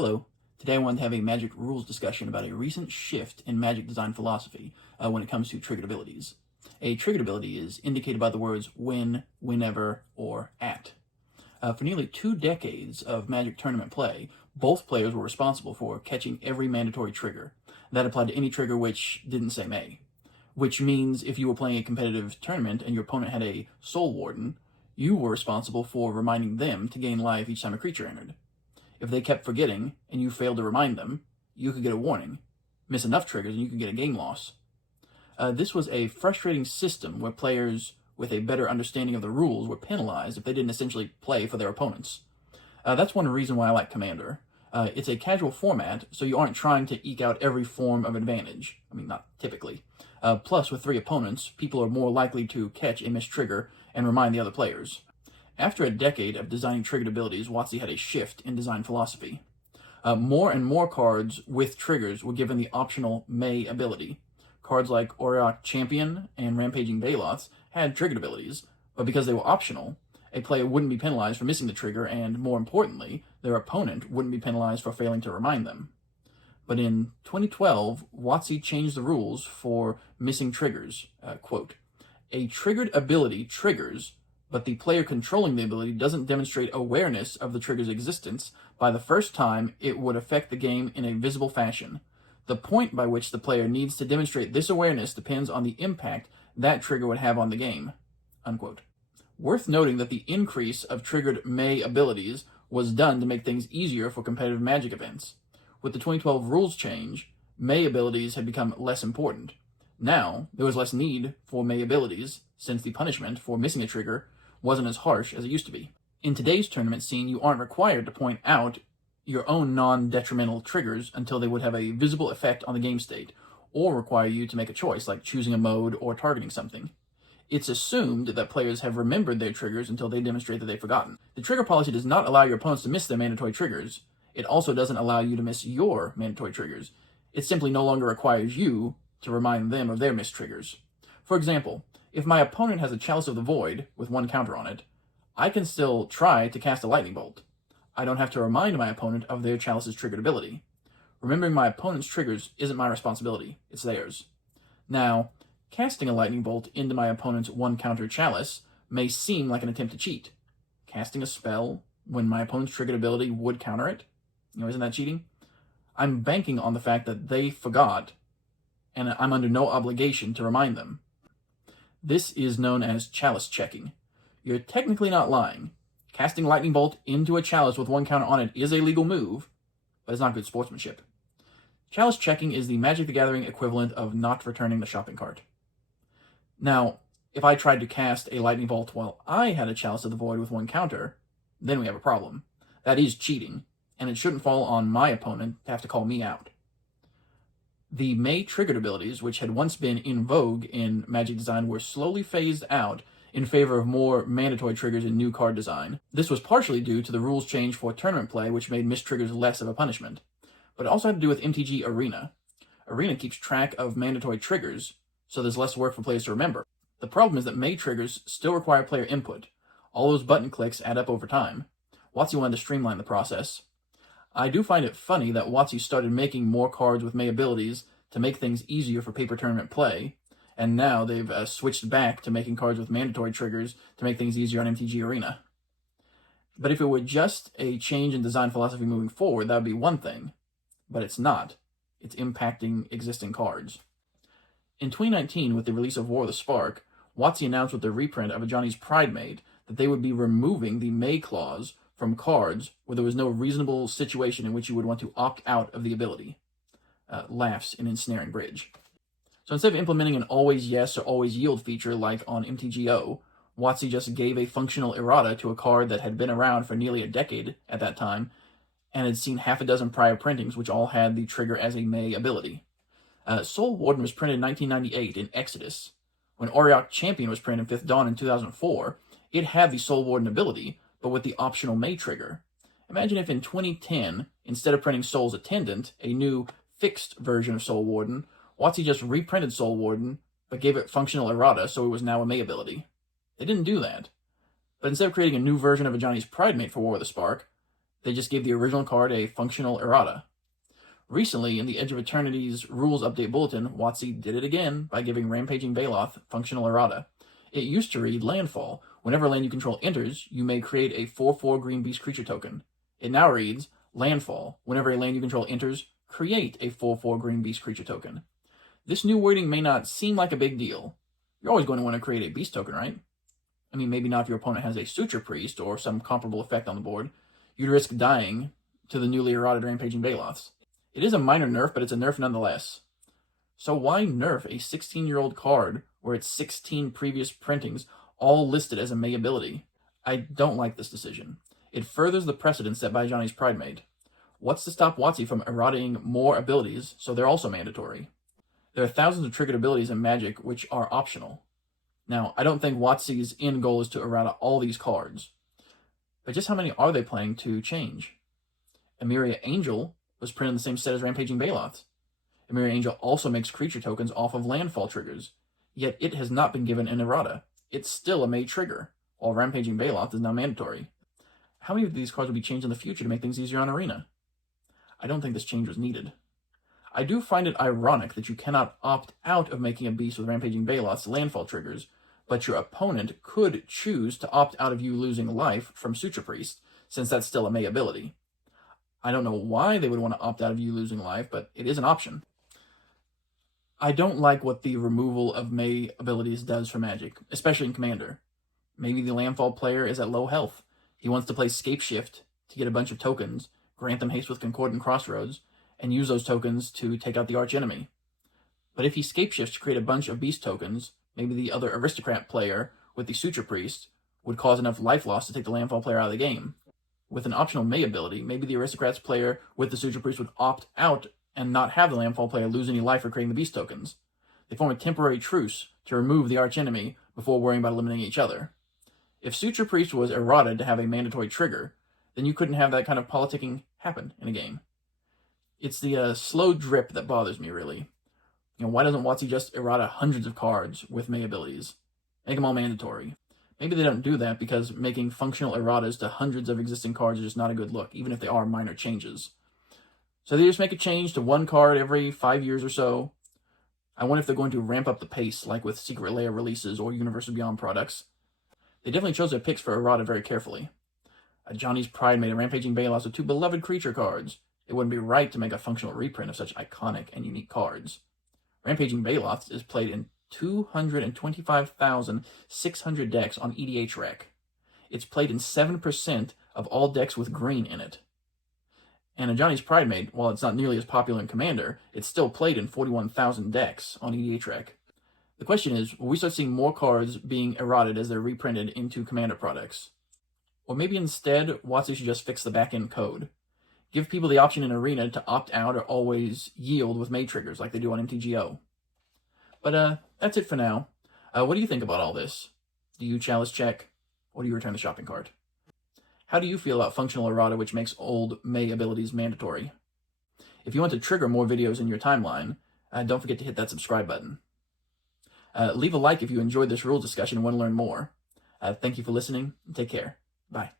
Hello. Today I wanted to have a Magic rules discussion about a recent shift in Magic design philosophy when it comes to triggered abilities. A triggered ability is indicated by the words when, whenever, or at. For nearly 2 decades of Magic tournament play, both players were responsible for catching every mandatory trigger. That applied to any trigger which didn't say may. Which means if you were playing a competitive tournament and your opponent had a Soul Warden, you were responsible for reminding them to gain life each time a creature entered. If they kept forgetting and you failed to remind them, you could get a warning. Miss enough triggers and you could get a game loss. This was a frustrating system where players with a better understanding of the rules were penalized if they didn't essentially play for their opponents. That's one reason why I like Commander. It's a casual format, so you aren't trying to eke out every form of advantage. I mean, not typically. Plus, with 3 opponents, people are more likely to catch a missed trigger and remind the other players. After a decade of designing triggered abilities, WotC had a shift in design philosophy. More and more cards with triggers were given the optional May ability. Cards like Auriok Champion and Rampaging Baloths had triggered abilities, but because they were optional, a player wouldn't be penalized for missing the trigger, and more importantly, their opponent wouldn't be penalized for failing to remind them. But in 2012, WotC changed the rules for missing triggers. Quote, a triggered ability triggers, but the player controlling the ability doesn't demonstrate awareness of the trigger's existence by the first time it would affect the game in a visible fashion. The point by which the player needs to demonstrate this awareness depends on the impact that trigger would have on the game. Unquote. Worth noting that the increase of triggered May abilities was done to make things easier for competitive Magic events. With the 2012 rules change, May abilities had become less important. Now, there was less need for May abilities, since the punishment for missing a trigger wasn't as harsh as it used to be. In today's tournament scene, you aren't required to point out your own non-detrimental triggers until they would have a visible effect on the game state, or require you to make a choice, like choosing a mode or targeting something. It's assumed that players have remembered their triggers until they demonstrate that they've forgotten. The trigger policy does not allow your opponents to miss their mandatory triggers. It also doesn't allow you to miss your mandatory triggers. It simply no longer requires you to remind them of their missed triggers. For example, if my opponent has a Chalice of the Void with 1 counter on it, I can still try to cast a Lightning Bolt. I don't have to remind my opponent of their Chalice's triggered ability. Remembering my opponent's triggers isn't my responsibility, it's theirs. Now, casting a Lightning Bolt into my opponent's 1 counter Chalice may seem like an attempt to cheat. Casting a spell when my opponent's triggered ability would counter it? Isn't that cheating? I'm banking on the fact that they forgot, and I'm under no obligation to remind them. This is known as chalice checking. You're technically not lying. Casting Lightning Bolt into a chalice with 1 counter on it is a legal move, but it's not good sportsmanship. Chalice checking is the Magic the Gathering equivalent of not returning the shopping cart. Now, if I tried to cast a Lightning Bolt while I had a Chalice of the Void with 1 counter, then we have a problem. That is cheating, and it shouldn't fall on my opponent to have to call me out. The May triggered abilities, which had once been in vogue in Magic design, were slowly phased out in favor of more mandatory triggers in new card design. This was partially due to the rules change for tournament play, which made missed triggers less of a punishment. But it also had to do with MTG Arena. Arena keeps track of mandatory triggers, so there's less work for players to remember. The problem is that May triggers still require player input. All those button clicks add up over time. WotC wanted to streamline the process. I do find it funny that WotC started making more cards with May abilities to make things easier for paper tournament play, and now they've switched back to making cards with mandatory triggers to make things easier on MTG Arena. But if it were just a change in design philosophy moving forward, that would be one thing. But it's not. It's impacting existing cards. In 2019, with the release of War of the Spark, WotC announced with the reprint of Ajani's Pridemate that they would be removing the May clause from cards where there was no reasonable situation in which you would want to opt out of the ability. Laughs in Ensnaring Bridge. So instead of implementing an always yes or always yield feature like on MTGO, WotC just gave a functional errata to a card that had been around for nearly a decade at that time, and had seen half a dozen prior printings which all had the trigger as a May ability. Soul Warden was printed in 1998 in Exodus. When Auriok Champion was printed in 5th Dawn in 2004, it had the Soul Warden ability, but with the optional May trigger. Imagine if in 2010, instead of printing Soul's Attendant, a new fixed version of Soul Warden, WotC just reprinted Soul Warden, but gave it functional errata, so it was now a May ability. They didn't do that. But instead of creating a new version of Ajani's Pridemate for War of the Spark, They just gave the original card a functional errata. Recently, in the Edge of Eternity's Rules Update Bulletin, WotC did it again by giving Rampaging Baloth functional errata. It used to read Landfall. Whenever land you control enters, you may create a 4/4 green beast creature token. It now reads Landfall. Whenever a land you control enters, create a 4/4 green beast creature token. This new wording may not seem like a big deal. You're always going to want to create a beast token, right? I mean, maybe not if your opponent has a Suture Priest or some comparable effect on the board. You'd risk dying to the newly errated Rampaging Baloths. It is a minor nerf, but it's a nerf nonetheless. So why nerf a 16-year-old card where its 16 previous printings all listed as a May ability? I don't like this decision. It furthers the precedent set by Johnny's Pridemate. What's to stop WotC from errataing more abilities so they're also mandatory? There are thousands of triggered abilities in Magic which are optional. Now, I don't think WotC's end goal is to errata all these cards. But just how many are they planning to change? Emeria Angel was printed in the same set as Rampaging Baloths. Emeria Angel also makes creature tokens off of landfall triggers, yet it has not been given an errata. It's still a May trigger, while Rampaging Baloth is now mandatory. How many of these cards will be changed in the future to make things easier on Arena? I don't think this change was needed. I do find it ironic that you cannot opt out of making a beast with Rampaging Baloth's landfall triggers, but your opponent could choose to opt out of you losing life from Suture Priest, since that's still a May ability. I don't know why they would want to opt out of you losing life, but it is an option. I don't like what the removal of May abilities does for Magic, especially in Commander. Maybe the landfall player is at low health. He wants to play Scapeshift to get a bunch of tokens, grant them haste with Concordant Crossroads, and use those tokens to take out the archenemy. But if he Scapeshifts to create a bunch of beast tokens, maybe the other Aristocrat player with the Suture Priest would cause enough life loss to take the landfall player out of the game. With an optional May ability, maybe the Aristocrats player with the Suture Priest would opt out and not have the landfall player lose any life for creating the beast tokens. They form a temporary truce to remove the archenemy before worrying about eliminating each other. If Suture Priest was errated to have a mandatory trigger, then you couldn't have that kind of politicking happen in a game. It's the slow drip that bothers me, really. Why doesn't WotC just errata hundreds of cards with May abilities? Make them all mandatory. Maybe they don't do that because making functional erratas to hundreds of existing cards is just not a good look, even if they are minor changes. So they just make a change to one card every 5 years or so. I wonder if they're going to ramp up the pace, like with Secret Lair releases or Universe Beyond products. They definitely chose their picks for errata very carefully. Johnny's Pridemate and Rampaging Baloths are two beloved creature cards. It wouldn't be right to make a functional reprint of such iconic and unique cards. Rampaging Baloths is played in 225,600 decks on EDHREC. It's played in 7% of all decks with green in it. And Johnny's Pridemate, while it's not nearly as popular in Commander, it's still played in 41,000 decks on EDHREC. The question is, will we start seeing more cards being errated as they're reprinted into Commander products? Or maybe instead, WotC should just fix the back-end code. Give people the option in Arena to opt out or always yield with May triggers like they do on MTGO. But that's it for now. What do you think about all this? Do you chalice check, or do you return the shopping cart? How do you feel about functional errata which makes old May abilities mandatory? If you want to trigger more videos in your timeline, don't forget to hit that subscribe button. Leave a like if you enjoyed this rules discussion and want to learn more. Thank you for listening, and take care. Bye.